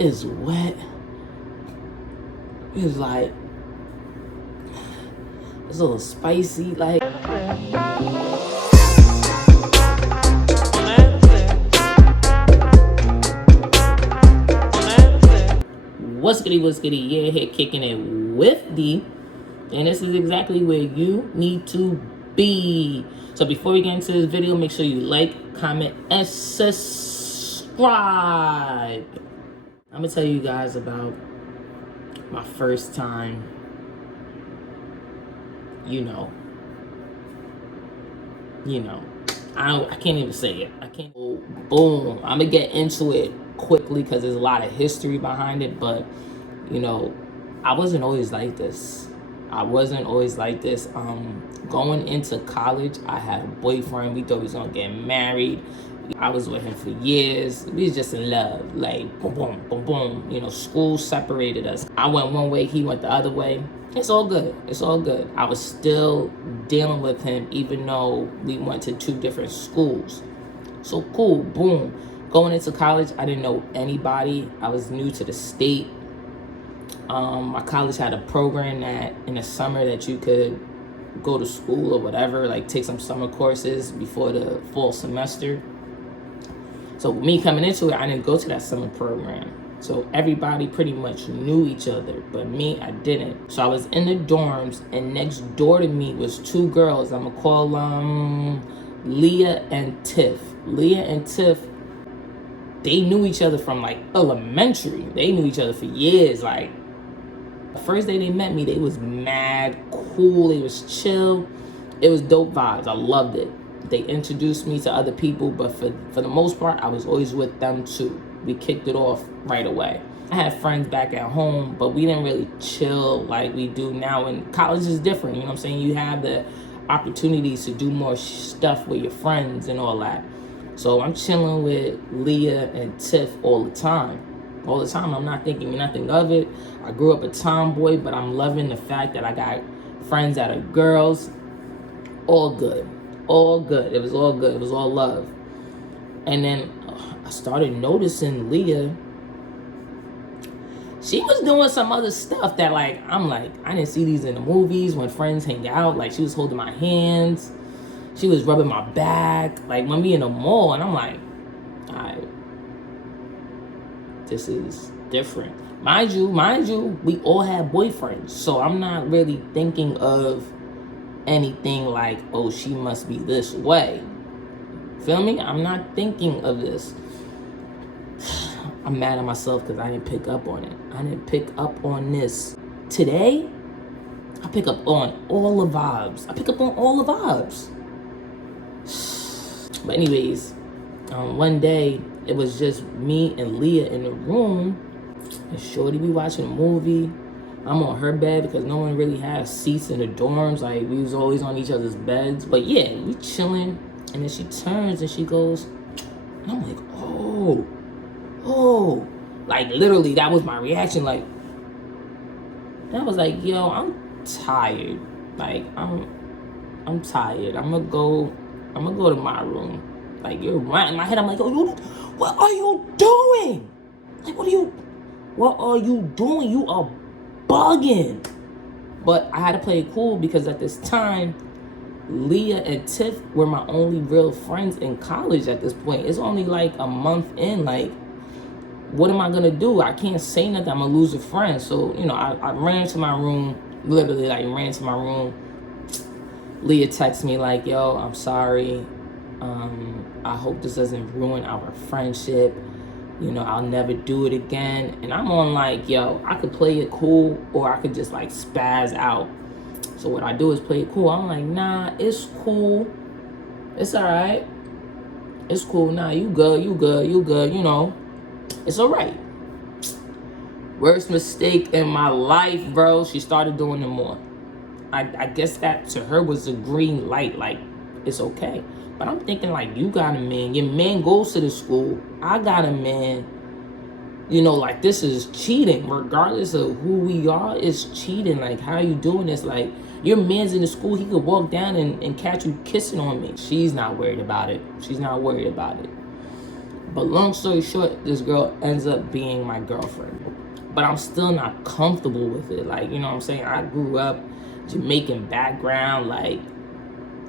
It's wet. It's like, it's a little spicy, like. What's goodie, yeah, here kicking it with D. And this is exactly where you need to be. So before we get into this video, make sure you like, comment, and subscribe. I'm gonna tell you guys about my first time, you know, I can't even say it. I can't. Boom. I'm gonna get into it quickly because there's a lot of history behind it, but I wasn't always like this. Going into college, I had a boyfriend. We thought we was gonna get married. I was with him for years. We was just in love, like boom, boom, boom, boom. School separated us. I went one way, he went the other way. It's all good. I was still dealing with him, even though we went to two different schools. So cool, boom. Going into college, I didn't know anybody. I was new to the state. My college had a program that in the summer that you could go to school or whatever, like take some summer courses before the fall semester. So me coming into it, I didn't go to that summer program. So everybody pretty much knew each other, but me, I didn't. So I was in the dorms, and next door to me was two girls. I'm gonna call Leah and Tiff. Leah and Tiff, they knew each other from like elementary. They knew each other for years. Like the first day they met me, they was mad cool. They was chill. It was dope vibes. I loved it. They introduced me to other people, but for the most part, I was always with them too. We kicked it off right away. I had friends back at home, but we didn't really chill like we do now. And college is different, you know what I'm saying? You have the opportunities to do more stuff with your friends and all that. So I'm chilling with Leah and Tiff all the time. I'm not thinking nothing of it. I grew up a tomboy, but I'm loving the fact that I got friends that are girls. All good. It was all good. It was all love. And then I started noticing Leah. She was doing some other stuff that I'm like, I didn't see these in the movies when friends hang out. Like she was holding my hands. She was rubbing my back. Like when we in the mall, and I'm like, alright, this is different. Mind you, we all had boyfriends. So I'm not really thinking of anything like, oh, she must be this way. Feel me? I'm not thinking of this. I'm mad at myself because I didn't pick up on it. I didn't pick up on this. Today, I pick up on all the vibes. But anyways, one day, it was just me and Leah in the room. And Shorty be watching a movie. I'm on her bed because no one really has seats in the dorms. Like, we was always on each other's beds. But yeah, we chilling. And then she turns and she goes, and I'm like, oh. Like, literally, that was my reaction. Like, and I was like, yo, I'm tired. Like, I'm tired. I'm gonna go to my room. Like, you're right in my head. I'm like, oh, what are you doing? Like, what are you doing? You are bugging. But I had to play it cool because at this time, Leah and Tiff were my only real friends in college at this point. It's only like a month in. Like, what am I gonna do? I can't say nothing. I'm gonna lose a friend. So, I ran to my room, literally ran to my room. Leah texted me like, yo, I'm sorry. I hope this doesn't ruin our friendship. I'll never do it again. And I'm on like, yo, I could play it cool or I could just like spaz out. So what I do is play it cool. I'm like, nah, it's cool. It's all right. It's cool. Nah, you good. It's all right. Worst mistake in my life, bro. She started doing them more. I guess that to her was a green light. Like, it's okay. But I'm thinking like, you got a man. Your man goes to the school. I got a man. Like this is cheating. Regardless of who we are, it's cheating. Like, how you doing this? Like, your man's in the school. He could walk down and catch you kissing on me. She's not worried about it. But long story short, this girl ends up being my girlfriend. But I'm still not comfortable with it. Like, you know what I'm saying? I grew up Jamaican background. Like,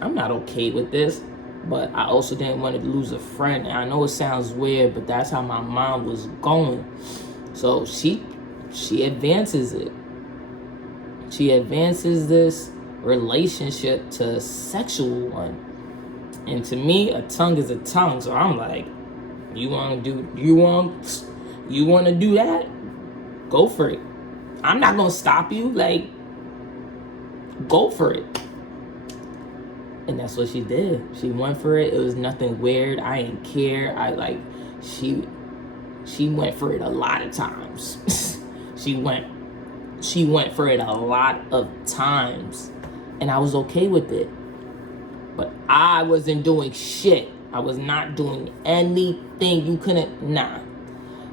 I'm not okay with this. But I also didn't want to lose a friend. And I know it sounds weird, but that's how my mom was going. So she advances it. She advances this relationship to a sexual one. And to me, a tongue is a tongue. So I'm like, you want to do that? Go for it. I'm not going to stop you. Like, go for it. And that's what she did. She went for it. It was nothing weird. I didn't care. She went for it a lot of times. She went for it a lot of times. And I was okay with it. But I wasn't doing shit. I was not doing anything. You couldn't, nah.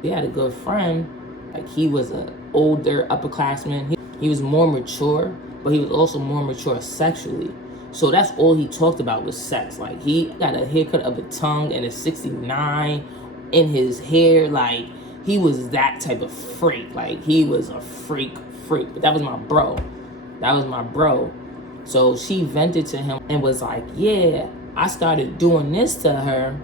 We had a good friend. Like, he was an older upperclassman. He was more mature, but he was also more mature sexually. So that's all he talked about was sex. Like, he got a haircut of a tongue and a 69 in his hair. Like, he was that type of freak. Like, he was a freak. But that was my bro. So she vented to him and was like, yeah, I started doing this to her,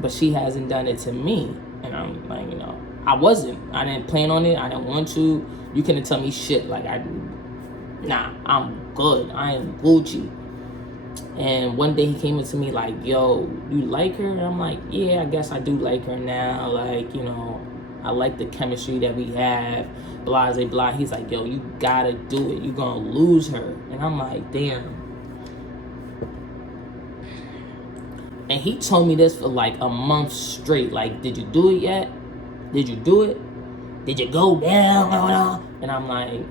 but she hasn't done it to me. And I'm like, you know, I didn't plan on it. I didn't want to. You couldn't tell me shit. Like, I'm good. I am Gucci. And one day he came into me like, yo, you like her? And I'm like, yeah, I guess I do like her now. Like, you know, I like the chemistry that we have. Blah, blah, blah. He's like, yo, you gotta do it. You're gonna lose her. And I'm like, damn. And he told me this for like a month straight. Like, did you do it yet? Did you do it? Did you go down? And I'm like,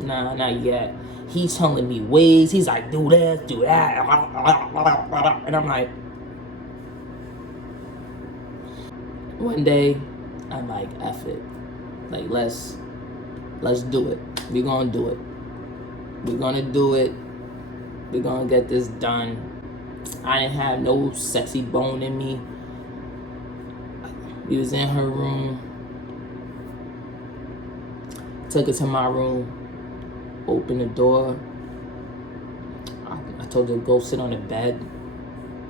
nah, not yet. He's telling me ways. He's like, do this, do that. And I'm like, one day, I'm like, F it. Like, let's do it. We're gonna do it. We're gonna do it. We're gonna get this done. I didn't have no sexy bone in me. We was in her room. Took her to my room. Opened the door. I told her to go sit on the bed.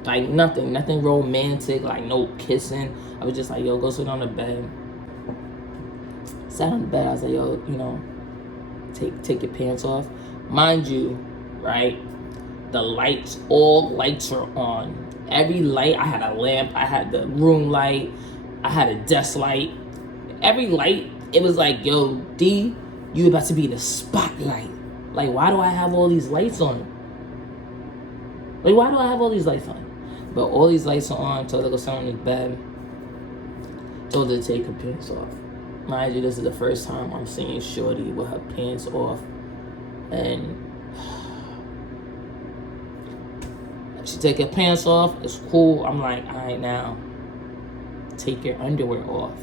Like, nothing romantic, like no kissing. I was just like, yo, go sit on the bed. Sat on the bed. I was like, yo, you know, take your pants off. Mind you, right? All lights are on. Every light, I had a lamp, I had the room light, I had a desk light. Every light, it was like, yo, D, you about to be the spotlight. Like, why do I have all these lights on? Like, why do I have all these lights on? But all these lights are on. Told her to go sit on the bed. Told her to take her pants off. Mind you, this is the first time I'm seeing Shorty with her pants off. And she take her pants off. It's cool. I'm like, all right, now take your underwear off.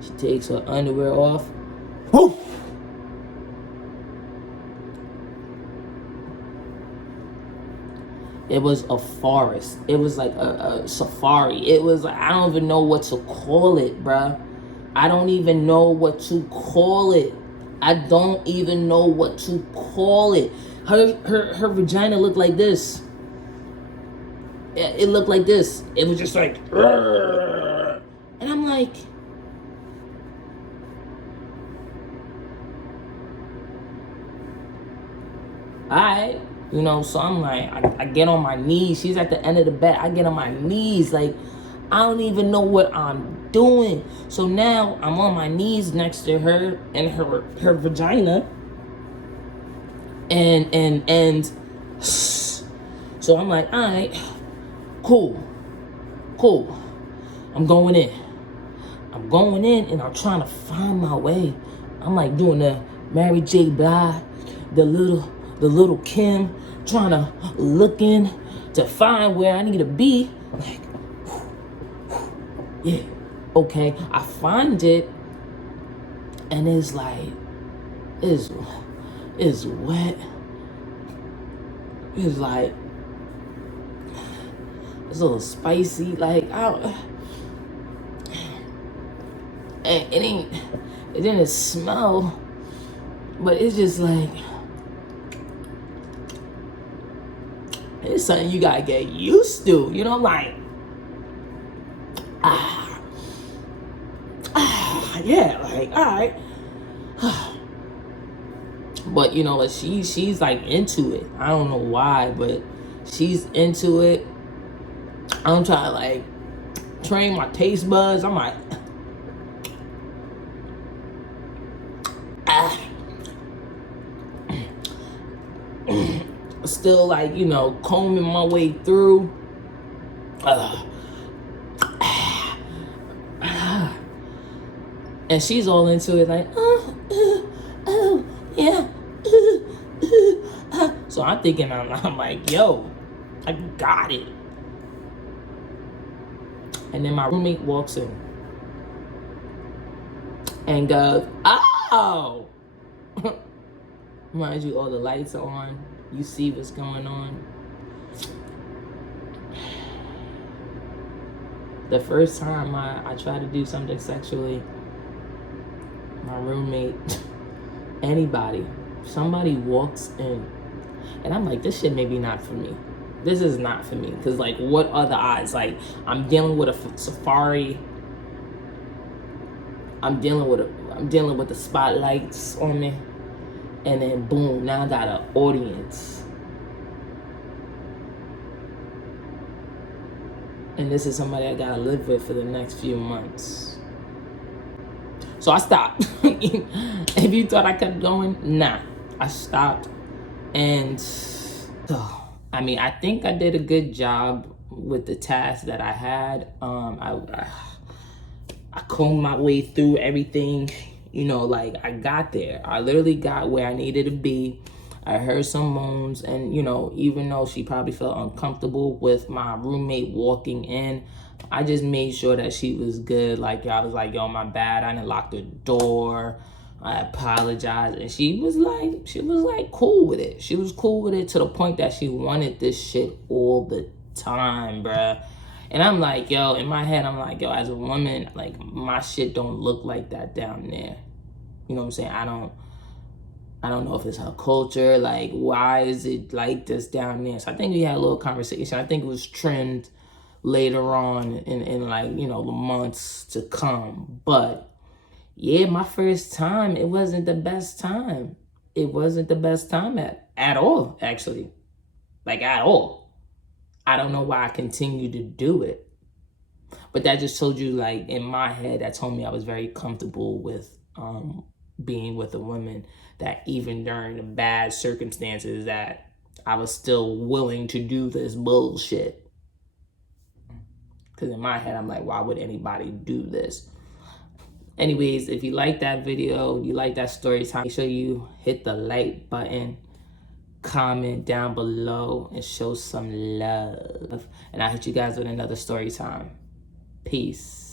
She takes her underwear off. Woo! It was a forest. It was like a safari. It was like, I don't even know what to call it, bruh. I don't even know what to call it. Her vagina looked like this. It looked like this. It was just like, and I'm like, alright. You know, so I'm like, I get on my knees. She's at the end of the bed. I get on my knees. Like, I don't even know what I'm doing. So now I'm on my knees next to her and her vagina. And so I'm like, all right, cool. I'm going in and I'm trying to find my way. I'm like doing the Mary J. Blige, the little Kim, trying to look in to find where I need to be. Like, yeah, okay. I find it, and it's like, it's wet. It's like, it's a little spicy. Like, and it didn't smell, but it's just like, it's something you gotta get used to, you know, like, yeah, like, all right. But you know, she's like into it. I don't know why, but she's into it. I'm trying to like train my taste buds. I'm like, still like, you know, combing my way through. And she's all into it, like, oh, yeah. So I'm thinking, I'm like, yo, I got it. And then my roommate walks in and goes, oh. Mind you, all the lights are on. You see what's going on. The first time I tried to do something sexually, my roommate, somebody walks in. And I'm like, this shit maybe not for me. This is not for me. Because, like, what are the odds? Like, I'm dealing with a safari. I'm dealing with the spotlights on me. And then, boom, now I got an audience. And this is somebody I got to live with for the next few months. So I stopped. If you thought I kept going, nah. I stopped. And I mean, I think I did a good job with the task that I had. I combed my way through everything, you know, like I got there. I literally got where I needed to be. I heard some moans, and you know, even though she probably felt uncomfortable with my roommate walking in, I just made sure that she was good. Like, I was like, yo, my bad, I didn't lock the door. I apologized. And she was like cool with it. She was cool with it to the point that she wanted this shit all the time, bruh. And I'm like, yo, in my head, I'm like, yo, as a woman, like, my shit don't look like that down there. You know what I'm saying? I don't know if it's her culture. Like, why is it like this down there? So I think we had a little conversation. I think it was trimmed later on in like, you know, the months to come. But yeah, my first time, it wasn't the best time. It wasn't the best time at all, actually. Like, at all. I don't know why I continued to do it. But that just told you, like, in my head, that told me I was very comfortable with being with a woman, that even during the bad circumstances, that I was still willing to do this bullshit. Because in my head, I'm like, why would anybody do this? Anyways, if you like that video, you like that story time, make sure you hit the like button, comment down below, and show some love. And I'll hit you guys with another story time. Peace.